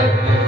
Amen.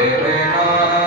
de